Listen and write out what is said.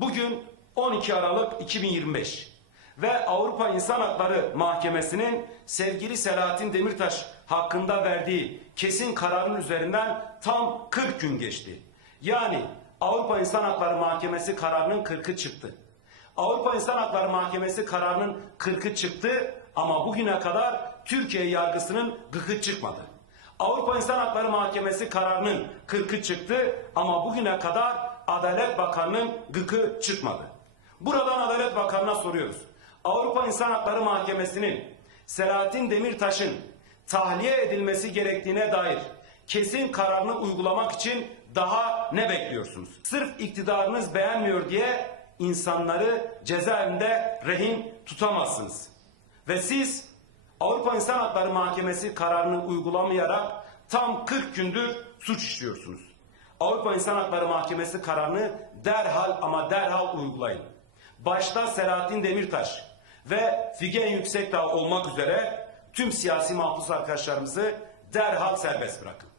Bugün 12 Aralık 2025 ve Avrupa İnsan Hakları Mahkemesi'nin sevgili Selahattin Demirtaş hakkında verdiği kesin kararın üzerinden tam 40 gün geçti. Yani Avrupa İnsan Hakları Mahkemesi kararının 40'ı çıktı. Avrupa İnsan Hakları Mahkemesi kararının 40'ı çıktı ama bugüne kadar Türkiye yargısının gıkı çıkmadı. Avrupa İnsan Hakları Mahkemesi kararının 40'ı çıktı ama bugüne kadar Adalet Bakanı'nın gıkı çıkmadı. Buradan Adalet Bakanı'na soruyoruz. Avrupa İnsan Hakları Mahkemesi'nin Selahattin Demirtaş'ın tahliye edilmesi gerektiğine dair kesin kararını uygulamak için daha ne bekliyorsunuz? Sırf iktidarınız beğenmiyor diye insanları cezaevinde rehin tutamazsınız. Ve siz Avrupa İnsan Hakları Mahkemesi kararını uygulamayarak tam 40 gündür suç işliyorsunuz. Avrupa İnsan Hakları Mahkemesi kararını derhal ama derhal uygulayın. Başta Selahattin Demirtaş ve Figen Yüksekdağ olmak üzere tüm siyasi mahpus arkadaşlarımızı derhal serbest bırakın.